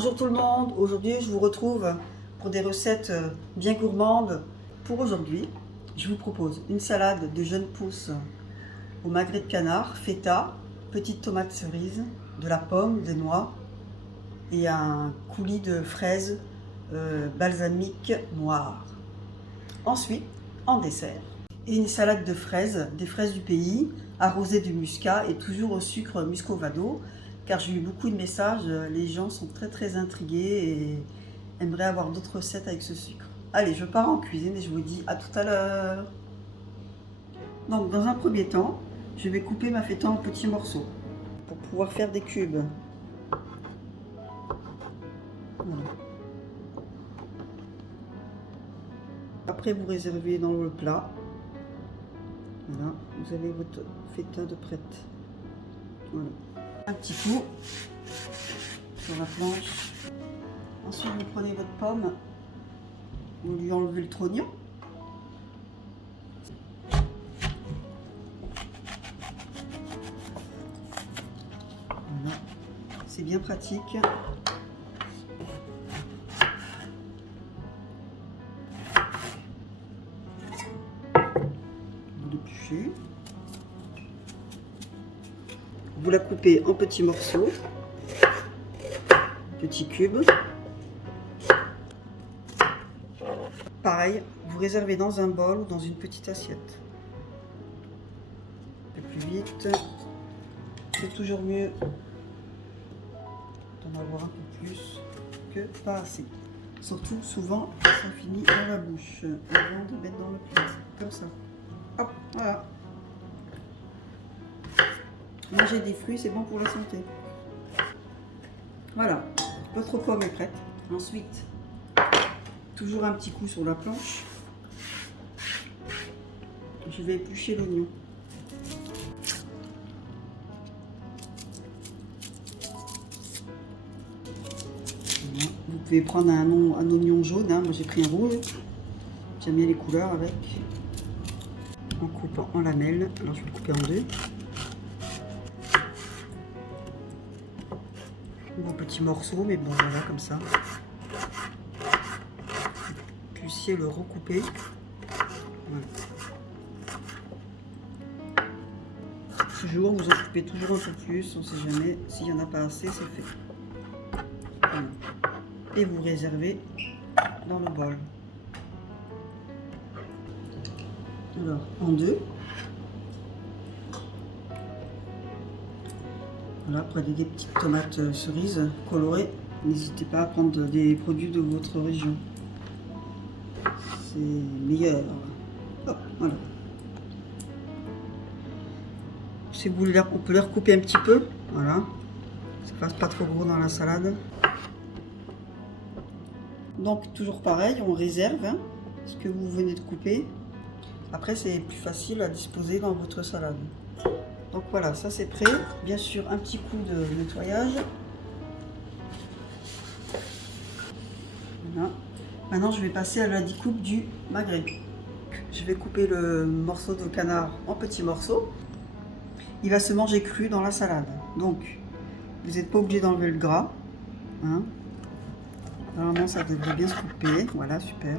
Bonjour tout le monde, aujourd'hui je vous retrouve pour des recettes bien gourmandes. Pour aujourd'hui, je vous propose une salade de jeunes pousses au magret de canard, feta, petites tomates cerises, de la pomme, des noix et un coulis de fraises balsamiques noires. Ensuite, en dessert, une salade de fraises, des fraises du pays, arrosées de muscat et toujours au sucre muscovado, car j'ai eu beaucoup de messages, les gens sont très intrigués et aimeraient avoir d'autres recettes avec ce sucre. Allez, je pars en cuisine et je vous dis à tout à l'heure. Donc dans un premier temps, je vais couper ma feta en petits morceaux pour pouvoir faire des cubes. Voilà. Après, vous réservez dans le plat. Voilà, vous avez votre feta de prête. Voilà. Un petit coup sur la planche. Ensuite, vous prenez votre pomme, vous lui enlevez le trognon. Voilà, c'est bien pratique. Vous l'épluchez. Vous la coupez en petits morceaux, petits cubes. Pareil, vous réservez dans un bol ou dans une petite assiette. Un peu plus vite. C'est toujours mieux d'en avoir un peu plus que pas assez. Surtout, souvent, ça finit dans la bouche avant de mettre dans le plat. Comme ça. Hop, voilà. Manger des fruits, c'est bon pour la santé. Voilà, votre pomme est prête. Ensuite, toujours un petit coup sur la planche. Je vais éplucher l'oignon. Voilà. Vous pouvez prendre un oignon jaune, hein. Moi j'ai pris un rouge. J'aime bien les couleurs avec. En coupant en lamelles. Alors je vais le couper en deux. Ou en petits morceaux, mais bon voilà comme ça. Vous puissiez le recouper. Voilà. Toujours, vous en coupez toujours un peu plus, on ne sait jamais, s'il n'y en a pas assez, c'est fait. Voilà. Et vous réservez dans le bol. Alors, en deux. Voilà, prenez des petites tomates cerises colorées. N'hésitez pas à prendre des produits de votre région. C'est meilleur. Hop, voilà. Si vous voulez, on peut les recouper un petit peu. Voilà. Ça fasse pas trop gros dans la salade. Donc, toujours pareil, on réserve hein, ce que vous venez de couper. Après, c'est plus facile à disposer dans votre salade. Donc voilà, ça c'est prêt. Bien sûr, un petit coup de nettoyage. Voilà. Maintenant, je vais passer à la découpe du magret. Je vais couper le morceau de canard en petits morceaux. Il va se manger cru dans la salade. Donc, vous n'êtes pas obligé d'enlever le gras. Hein. Normalement, ça devrait bien se couper. Voilà, super.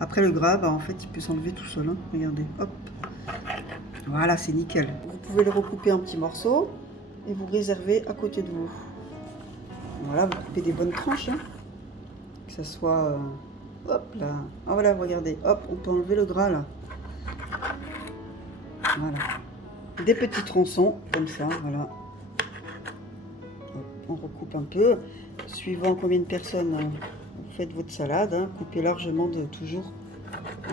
Après, le gras, bah, en fait, il peut s'enlever tout seul. Hein. Regardez, hop. Voilà, c'est nickel. Vous pouvez le recouper en petits morceaux et vous réservez à côté de vous. Voilà, vous coupez des bonnes tranches. Hein. Que ça soit... hop là. Ah voilà, regardez. Hop, on peut enlever le gras là. Voilà. Des petits tronçons, comme ça, voilà. Hop, on recoupe un peu. Suivant combien de personnes vous faites votre salade, hein, coupez largement de toujours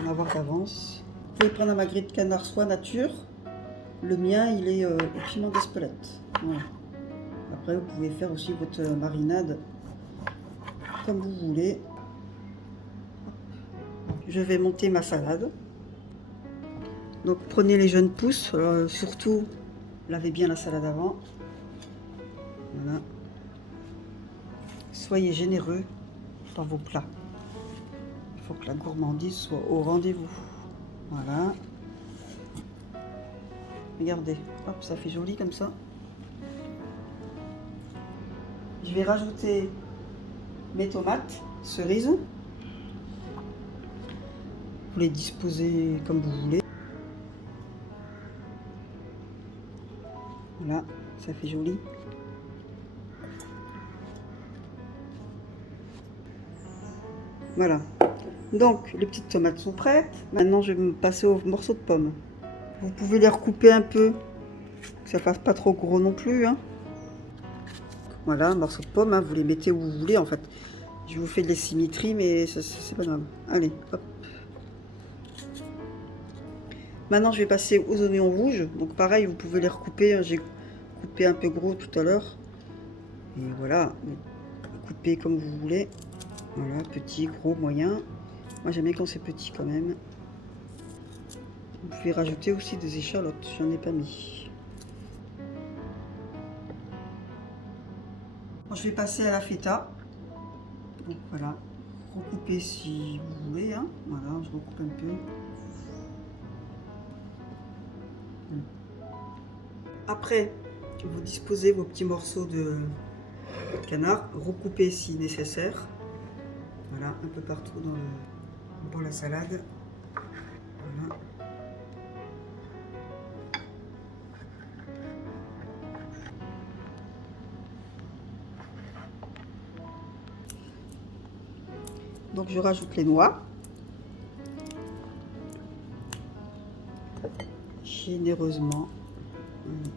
en avoir d'avance. Vous pouvez prendre un magret de canard soit nature. Le mien, il est au piment d'Espelette. Voilà. Après, vous pouvez faire aussi votre marinade comme vous voulez. Je vais monter ma salade. Donc, prenez les jeunes pousses. Surtout, lavez bien la salade avant. Voilà. Soyez généreux dans vos plats. Il faut que la gourmandise soit au rendez-vous. Voilà. Regardez, hop, ça fait joli comme ça. Je vais rajouter mes tomates cerises. Vous les disposez comme vous voulez. Voilà, ça fait joli. Voilà. Donc, les petites tomates sont prêtes. Maintenant, je vais me passer aux morceaux de pommes. Vous pouvez les recouper un peu, que ça fasse pas trop gros non plus, hein. Voilà, un morceau de pomme, hein, vous les mettez où vous voulez en fait. Je vous fais de la symétrie, mais c'est pas grave. Allez, hop. Maintenant, je vais passer aux oignons rouges. Donc pareil, vous pouvez les recouper, hein. J'ai coupé un peu gros tout à l'heure. Et voilà, coupez comme vous voulez. Voilà, petit, gros, moyen. Moi, j'aime bien quand c'est petit quand même. Vous pouvez rajouter aussi des échalotes, j'en ai pas mis. Bon, je vais passer à la feta. Donc voilà, recoupez si vous voulez, hein. Voilà, je recoupe un peu. Après, vous disposez vos petits morceaux de canard, recoupez si nécessaire. Voilà, un peu partout dans la salade. Voilà. Donc je rajoute les noix. Généreusement. Voilà.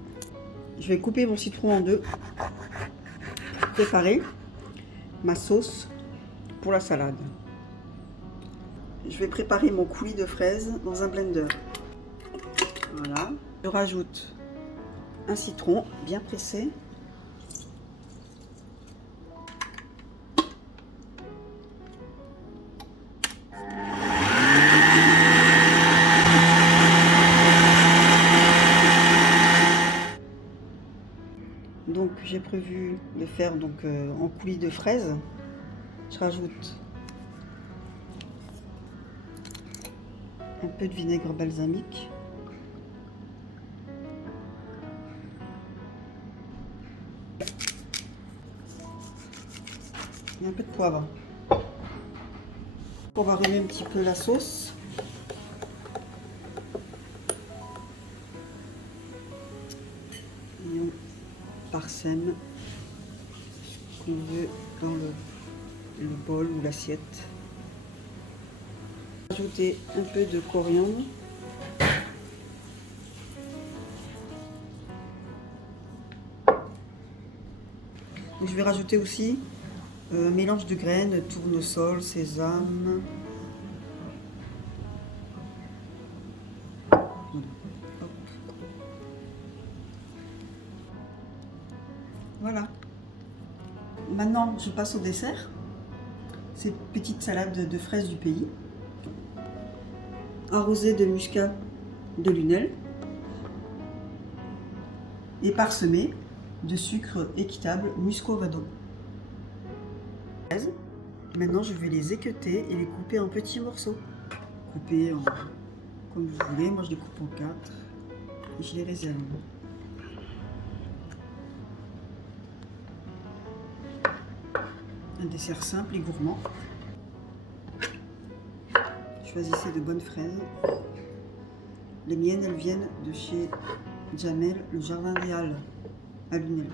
Je vais couper mon citron en deux. Préparer ma sauce pour la salade. Je vais préparer mon coulis de fraises dans un blender. Voilà. Je rajoute un citron bien pressé. Donc j'ai prévu de faire en coulis de fraises. Je rajoute un peu de vinaigre balsamique. Et un peu de poivre. On va remuer un petit peu la sauce. Et on parsème ce qu'on veut dans le bol ou l'assiette. Ajouter un peu de coriandre. Donc, je vais rajouter aussi un mélange de graines, tournesol, sésame. Voilà. Maintenant, je passe au dessert. Cette petite salade de fraises du pays, arrosée de muscat de Lunel et parsemée de sucre équitable Muscovado. Maintenant, je vais les équeuter et les couper en petits morceaux. Couper comme vous voulez. Moi, je les coupe en 4 et je les réserve. Un dessert simple et gourmand. Choisissez de bonnes fraises. Les miennes, elles viennent de chez Jamel, le jardin des Halles, à Lunel.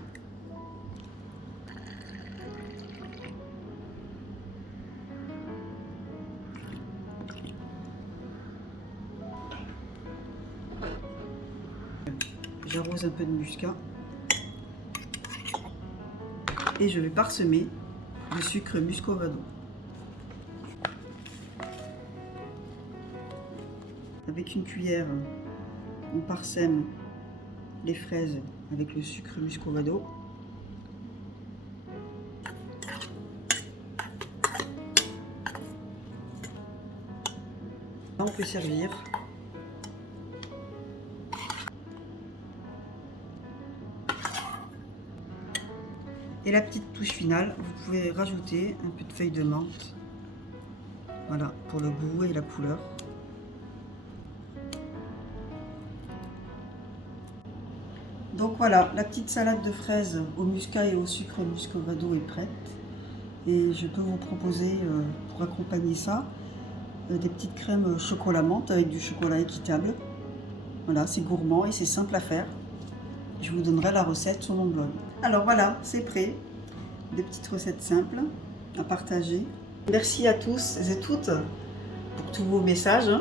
J'arrose un peu de muscat et je vais parsemer de sucre Muscovado. Avec une cuillère, on parsème les fraises avec le sucre Muscovado. Là, on peut servir. Et la petite touche finale, vous pouvez rajouter un peu de feuilles de menthe. Voilà, pour le goût et la couleur. Donc voilà, la petite salade de fraises au muscat et au sucre Muscovado est prête. Et je peux vous proposer, pour accompagner ça, des petites crèmes chocolat menthe avec du chocolat équitable. Voilà, c'est gourmand et c'est simple à faire. Je vous donnerai la recette sur mon blog. Alors voilà, c'est prêt. Des petites recettes simples à partager. Merci à tous et toutes pour tous vos messages.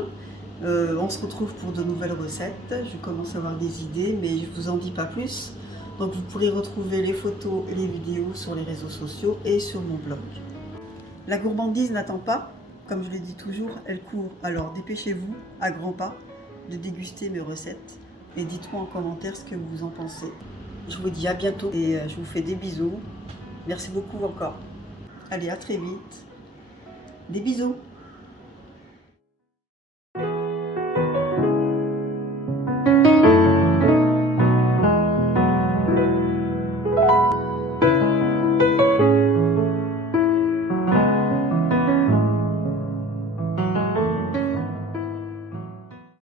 On se retrouve pour de nouvelles recettes. Je commence à avoir des idées, mais je ne vous en dis pas plus. Donc vous pourrez retrouver les photos et les vidéos sur les réseaux sociaux et sur mon blog. La gourmandise n'attend pas, comme je le dis toujours, elle court. Alors dépêchez-vous, à grands pas, de déguster mes recettes et dites-moi en commentaire ce que vous en pensez. Je vous dis à bientôt et je vous fais des bisous. Merci beaucoup encore. Allez, à très vite. Des bisous.